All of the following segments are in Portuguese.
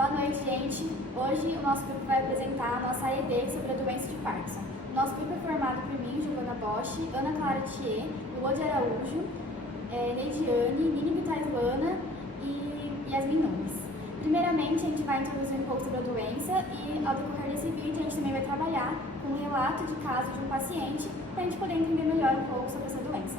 Boa noite, gente. Hoje o nosso grupo vai apresentar a nossa AED sobre a doença de Parkinson. O nosso grupo é formado por mim, Giovana Bosch, Ana Clara Thier, Lua de Araújo, Leidiane, Nini Vitaislana e Yasmin Nunes. Primeiramente, a gente vai introduzir um pouco sobre a doença e, ao decorrer desse vídeo, a gente também vai trabalhar com um relato de caso de um paciente para a gente poder entender melhor um pouco sobre essa doença.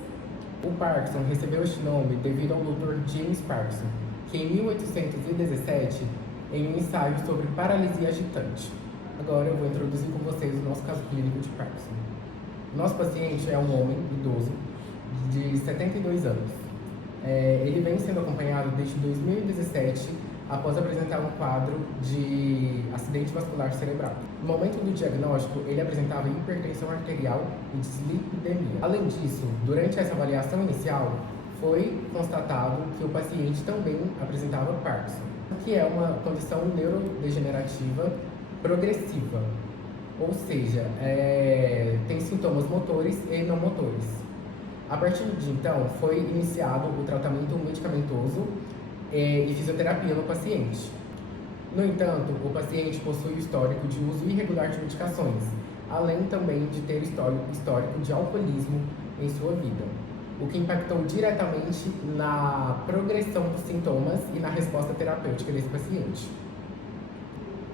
O Parkinson recebeu este nome devido ao Dr. James Parkinson, que em 1817, em um ensaio sobre paralisia agitante. Agora eu vou introduzir com vocês o nosso caso clínico de Parkinson. Nosso paciente é um homem idoso de 72 anos. Ele vem sendo acompanhado desde 2017, após apresentar um quadro de acidente vascular cerebral. No momento do diagnóstico, ele apresentava hipertensão arterial e dislipidemia. Além disso, durante essa avaliação inicial, foi constatado que o paciente também apresentava Parkinson, que é uma condição neurodegenerativa progressiva, ou seja, tem sintomas motores e não motores. A partir de então, foi iniciado o tratamento medicamentoso e fisioterapia no paciente. No entanto, o paciente possui histórico de uso irregular de medicações, além também de ter histórico de alcoolismo em sua vida, o que impactou diretamente na progressão dos sintomas e na resposta terapêutica desse paciente.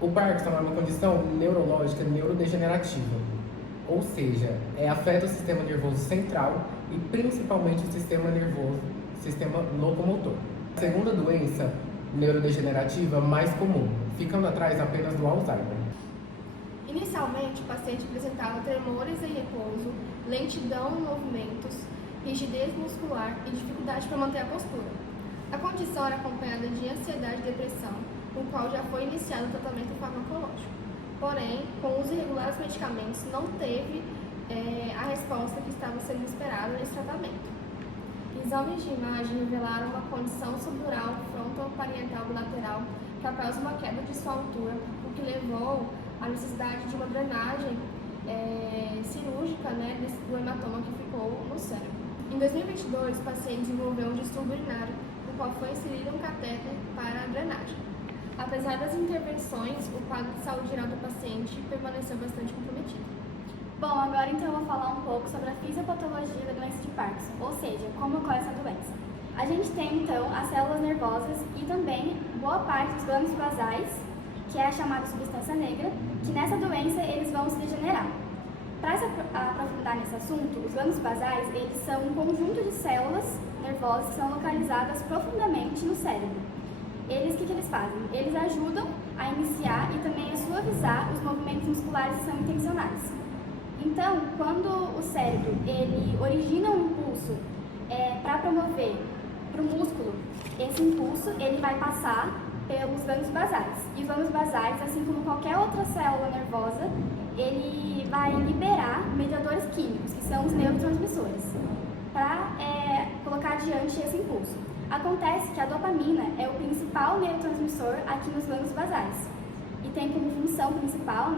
O Parkinson é uma condição neurológica neurodegenerativa, ou seja, afeta o sistema nervoso central e principalmente o sistema locomotor. A segunda doença neurodegenerativa mais comum, ficando atrás apenas do Alzheimer. Inicialmente, o paciente apresentava tremores em repouso, lentidão em movimentos, rigidez muscular e dificuldade para manter a postura. A condição era acompanhada de ansiedade e depressão, com o qual já foi iniciado o tratamento farmacológico. Porém, com o uso irregular dos medicamentos, não teve a resposta que estava sendo esperada nesse tratamento. Exames de imagem revelaram uma condição subdural frontoparietal bilateral que causa uma queda de sua altura, o que levou à necessidade de uma drenagem cirúrgica do hematoma que ficou no cérebro. Em 2022, o paciente desenvolveu um distúrbio urinário, no qual foi inserido um catéter para a drenagem. Apesar das intervenções, o quadro de saúde geral do paciente permaneceu bastante comprometido. Bom, agora então eu vou falar um pouco sobre a fisiopatologia da doença de Parkinson, ou seja, como ocorre essa doença. A gente tem então as células nervosas e também boa parte dos glândulos basais, que é a chamada substância negra, que nessa doença eles vão se degenerar. Para se aprofundar nesse assunto, os glândulos basais eles são um conjunto de células nervosas que são localizadas profundamente no cérebro. O que eles fazem? Eles ajudam a iniciar e também a suavizar os movimentos musculares que são intencionais. Então, quando o cérebro ele origina um impulso para promover para o músculo, esse impulso ele vai passar pelos glândulos basais. E os glândulos basais, assim como qualquer outra célula nervosa, ele vai liberar mediadores químicos, que são os neurotransmissores, para colocar adiante esse impulso. Acontece que a dopamina é o principal neurotransmissor aqui nos glândulos basais e tem como função principal,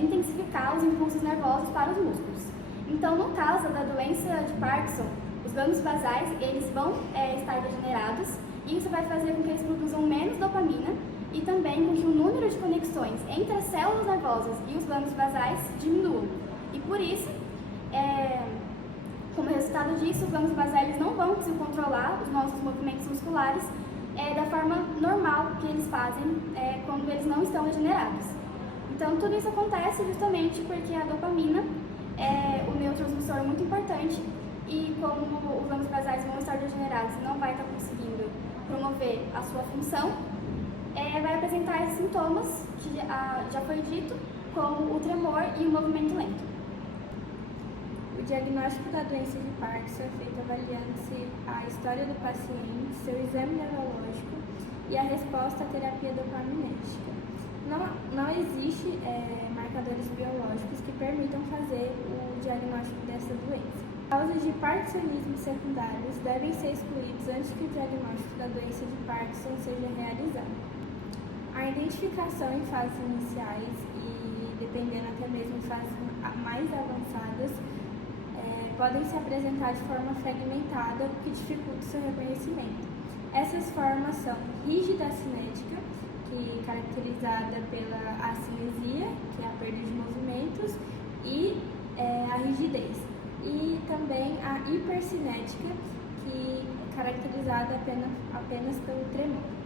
intensificar os impulsos nervosos para os músculos. Então, no caso da doença de Parkinson, os glândulos basais eles vão estar degenerados e isso vai fazer com que eles produzam menos dopamina e também com que o número de conexões entre as células nervosas e os glândulos basais diminua. E por isso, como resultado disso, os glândulos basais eles não vão conseguir controlar os nossos movimentos musculares da forma normal que eles fazem quando eles não estão degenerados. Então, tudo isso acontece justamente porque a dopamina é o neurotransmissor muito importante e como os glândulos basais vão estar degenerados e não vai estar conseguindo promover a sua função, vai apresentar esses sintomas que já foi dito, como o tremor e o movimento lento. O diagnóstico da doença de Parkinson é feito avaliando-se a história do paciente, seu exame neurológico e a resposta à terapia dopaminética. Não existe marcadores biológicos que permitam fazer o diagnóstico dessa doença. Causas de parkinsonismo secundários devem ser excluídos antes que o diagnóstico da doença de Parkinson seja realizado. A identificação em fases iniciais e, dependendo até mesmo em fases mais avançadas, podem se apresentar de forma fragmentada, o que dificulta o seu reconhecimento. Essas formas são rígida cinética, que caracterizada pela acinesia, que é a perda de movimentos, e a rigidez. E também a hipercinética, que é caracterizada apenas pelo tremor.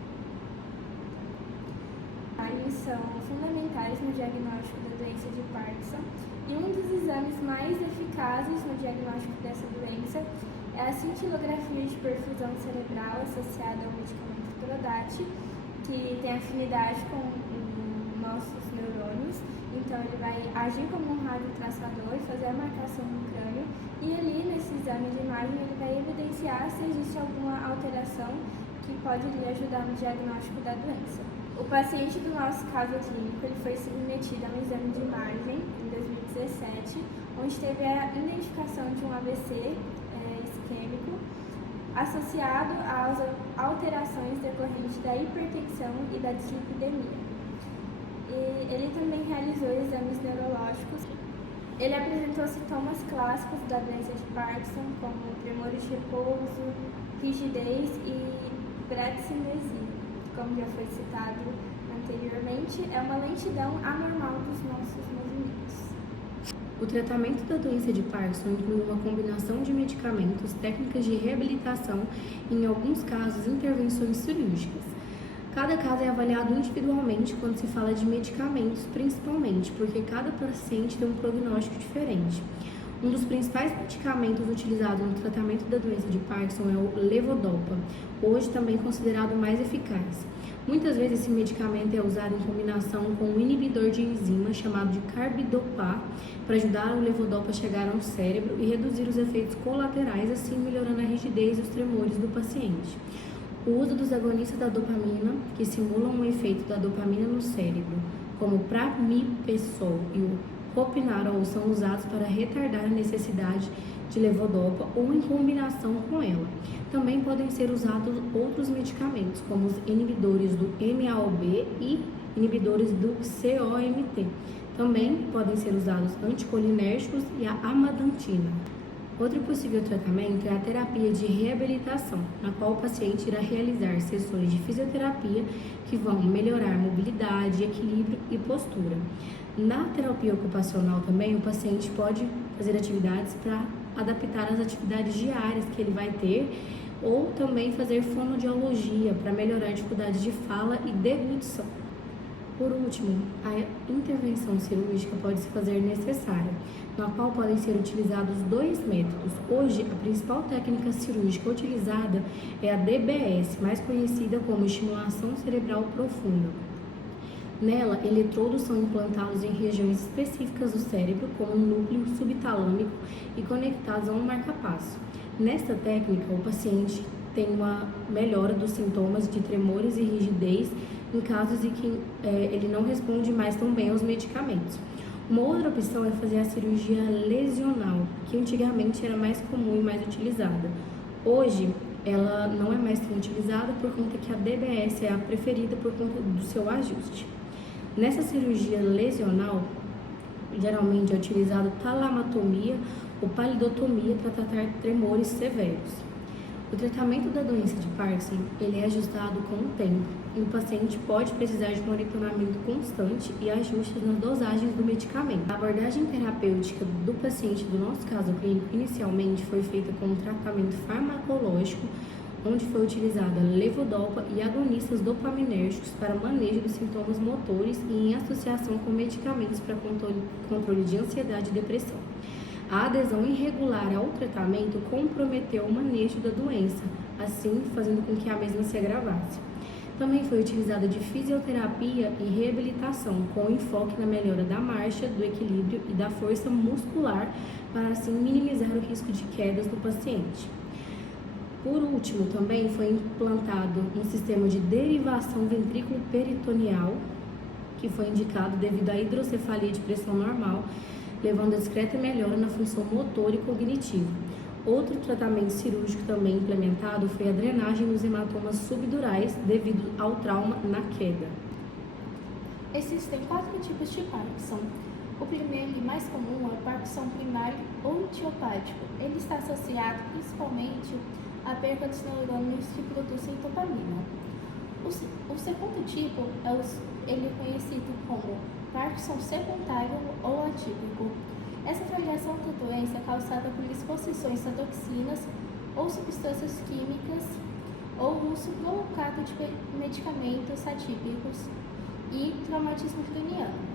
Eles são fundamentais no diagnóstico da doença de Parkinson, e um dos exames mais eficazes no diagnóstico dessa doença é a cintilografia de perfusão cerebral associada ao medicamento Toradate, que tem afinidade com nossos neurônios. Então ele vai agir como um radiotraçador e fazer a marcação no crânio, e ali nesse exame de imagem ele vai evidenciar se existe alguma alteração que pode lhe ajudar no diagnóstico da doença. O paciente do nosso caso clínico ele foi submetido a um exame de imagem em 2017, onde teve a identificação de um AVC isquêmico associado às alterações decorrentes da hipertensão e da dislipidemia. E ele também realizou exames neurológicos. Ele apresentou sintomas clássicos da doença de Parkinson, como tremores de repouso, rigidez e braxinesia. Como já foi citado anteriormente, é uma lentidão anormal dos nossos movimentos. O tratamento da doença de Parkinson inclui uma combinação de medicamentos, técnicas de reabilitação e, em alguns casos, intervenções cirúrgicas. Cada caso é avaliado individualmente quando se fala de medicamentos, principalmente, porque cada paciente tem um prognóstico diferente. Um dos principais medicamentos utilizados no tratamento da doença de Parkinson é o levodopa, hoje também considerado o mais eficaz. Muitas vezes esse medicamento é usado em combinação com um inibidor de enzima chamado de carbidopa para ajudar o levodopa a chegar ao cérebro e reduzir os efeitos colaterais, assim melhorando a rigidez e os tremores do paciente. O uso dos agonistas da dopamina, que simulam o efeito da dopamina no cérebro, como o pramipexol e o ropinarol, são usados para retardar a necessidade de levodopa ou em combinação com ela. Também podem ser usados outros medicamentos, como os inibidores do MAOB e inibidores do COMT. Também podem ser usados anticolinérgicos e a amadantina. Outro possível tratamento é a terapia de reabilitação, na qual o paciente irá realizar sessões de fisioterapia que vão melhorar mobilidade, equilíbrio e postura. Na terapia ocupacional também, o paciente pode fazer atividades para adaptar às atividades diárias que ele vai ter, ou também fazer fonoaudiologia para melhorar a dificuldade de fala e deglutição. Por último, a intervenção cirúrgica pode se fazer necessária, na qual podem ser utilizados dois métodos. Hoje, a principal técnica cirúrgica utilizada é a DBS, mais conhecida como estimulação cerebral profunda. Nela, eletrodos são implantados em regiões específicas do cérebro, como o núcleo subtalâmico, e conectados a um marcapasso. Nesta técnica, o paciente tem uma melhora dos sintomas de tremores e rigidez em casos em que ele não responde mais tão bem aos medicamentos. Uma outra opção é fazer a cirurgia lesional, que antigamente era mais comum e mais utilizada. Hoje, ela não é mais tão utilizada por conta que a DBS é a preferida por conta do seu ajuste. Nessa cirurgia lesional, geralmente é utilizado talamatomia ou palidotomia para tratar tremores severos. O tratamento da doença de Parkinson ele é ajustado com o tempo e o paciente pode precisar de monitoramento constante e ajustes nas dosagens do medicamento. A abordagem terapêutica do paciente do nosso caso clínico inicialmente foi feita com um tratamento farmacológico, onde foi utilizada levodopa e agonistas dopaminérgicos para manejo dos sintomas motores e em associação com medicamentos para controle de ansiedade e depressão. A adesão irregular ao tratamento comprometeu o manejo da doença, assim fazendo com que a mesma se agravasse. Também foi utilizada de fisioterapia e reabilitação, com enfoque na melhora da marcha, do equilíbrio e da força muscular, para assim minimizar o risco de quedas do paciente. Por último, também foi implantado um sistema de derivação ventrículo-peritoneal, que foi indicado devido à hidrocefalia de pressão normal, levando a discreta melhora na função motora e cognitiva. Outro tratamento cirúrgico também implementado foi a drenagem dos hematomas subdurais devido ao trauma na queda. Existem 4 tipos de Parkinson. O primeiro e mais comum é o Parkinson primário ou idiopático. Ele está associado principalmente à perda dos neurônios que produzem dopamina. O segundo tipo ele é conhecido como Parkinson secundário ou atípico. Essa variação da doença é causada por exposições a toxinas ou substâncias químicas ou uso prolongado de medicamentos atípicos e traumatismo craniano.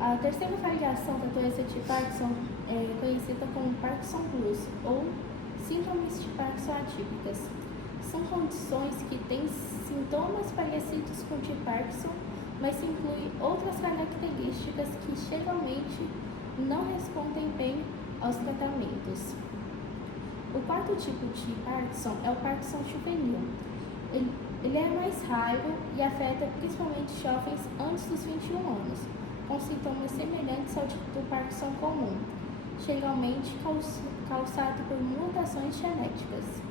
A terceira variação da doença de Parkinson é conhecida como Parkinson Blues ou síndromes de Parkinson atípicas. São condições que têm sintomas parecidos com o de Parkinson, mas incluem outras características que geralmente não respondem bem aos tratamentos. O quarto tipo de Parkinson é o Parkinson juvenil. Ele é mais raro e afeta principalmente jovens antes dos 21 anos, com sintomas semelhantes ao do Parkinson comum, geralmente causado por mutações genéticas.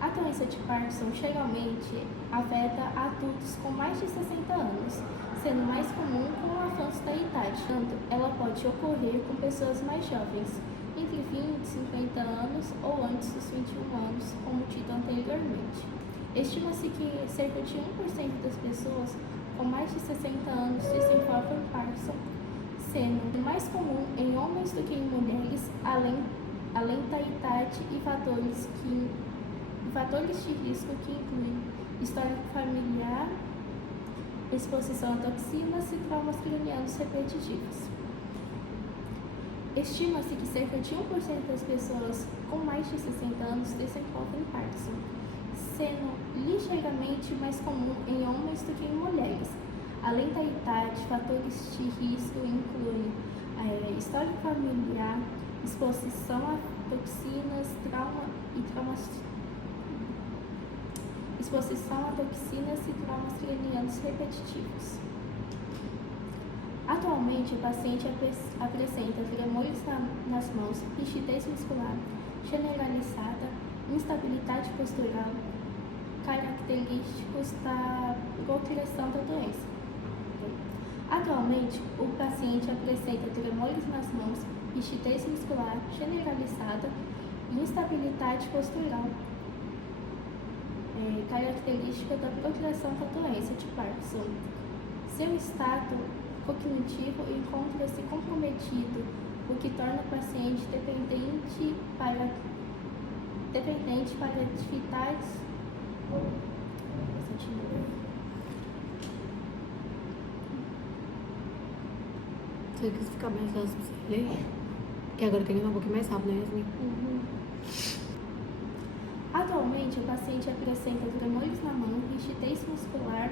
A doença de Parkinson geralmente afeta adultos com mais de 60 anos, sendo mais comum com o avanço da idade. Portanto, ela pode ocorrer com pessoas mais jovens, entre 20 e 50 anos ou antes dos 21 anos, como dito anteriormente. Estima-se que cerca de 1% das pessoas com mais de 60 anos desenvolvem Parkinson, sendo mais comum em homens do que em mulheres, além da idade e fatores de risco que incluem histórico familiar, exposição a toxinas e traumas cranianos repetitivos. Estima-se que cerca de 1% das pessoas com mais de 60 anos desenvolvem Parkinson, sendo ligeiramente mais comum em homens do que em mulheres. Além da idade, fatores de risco incluem histórico familiar, exposição a toxinas, traumas cranianos repetitivos. Atualmente, o paciente apresenta tremores nas mãos, rigidez muscular generalizada, instabilidade postural, característicos da progressão da doença. Atualmente, o paciente apresenta tremores nas mãos, rigidez muscular generalizada e instabilidade postural, característica da progressão da doença de Parkinson. Seu estado cognitivo encontra-se comprometido, o que torna o paciente dependente para atividades. Você quis ficar mais fácil pra você ler? Porque agora tem que ir um pouquinho mais rápido, né, Yasmin? Atualmente, o paciente apresenta tremores na mão, rigidez muscular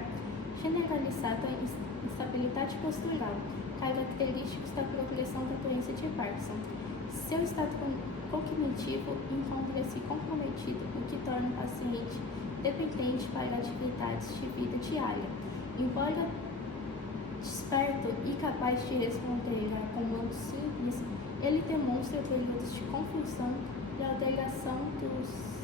generalizada e instabilidade postural, característicos da progressão da doença de Parkinson. Seu estado cognitivo encontra-se comprometido, o que torna o paciente dependente para atividades de vida diária. Embora desperto e capaz de responder a comandos simples, ele demonstra períodos de confusão e alteração dos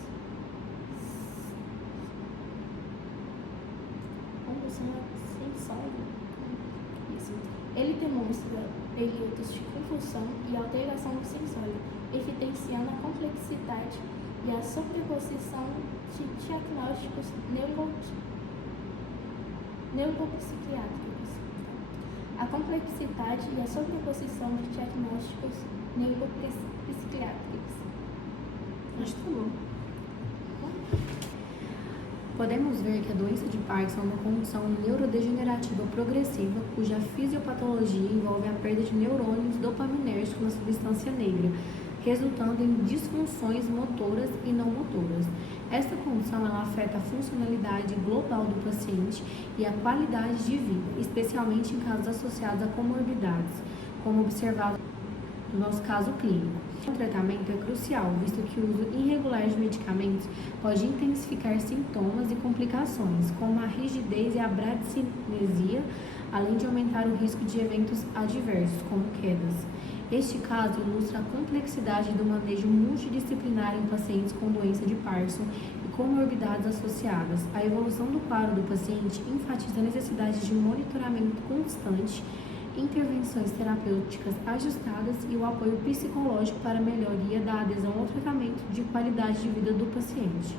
sensório. Ele demonstra períodos de confusão e alteração do sensório, evidenciando a complexidade e a sobreposição de diagnósticos neuropsiquiátricos. A complexidade e a sobreposição de diagnósticos neuropsiquiátricos. Acho que tá bom. Podemos ver que a doença de Parkinson é uma condição neurodegenerativa progressiva cuja fisiopatologia envolve a perda de neurônios dopaminérgicos na substância negra, resultando em disfunções motoras e não motoras. Esta condição ela afeta a funcionalidade global do paciente e a qualidade de vida, especialmente em casos associados a comorbidades, como observado no nosso caso clínico. O tratamento é crucial, visto que o uso irregular de medicamentos pode intensificar sintomas e complicações, como a rigidez e a bradicinesia, além de aumentar o risco de eventos adversos, como quedas. Este caso ilustra a complexidade do manejo multidisciplinar em pacientes com doença de Parkinson e comorbidades associadas. A evolução do quadro do paciente enfatiza a necessidade de monitoramento constante, intervenções terapêuticas ajustadas e o apoio psicológico para a melhoria da adesão ao tratamento de qualidade de vida do paciente.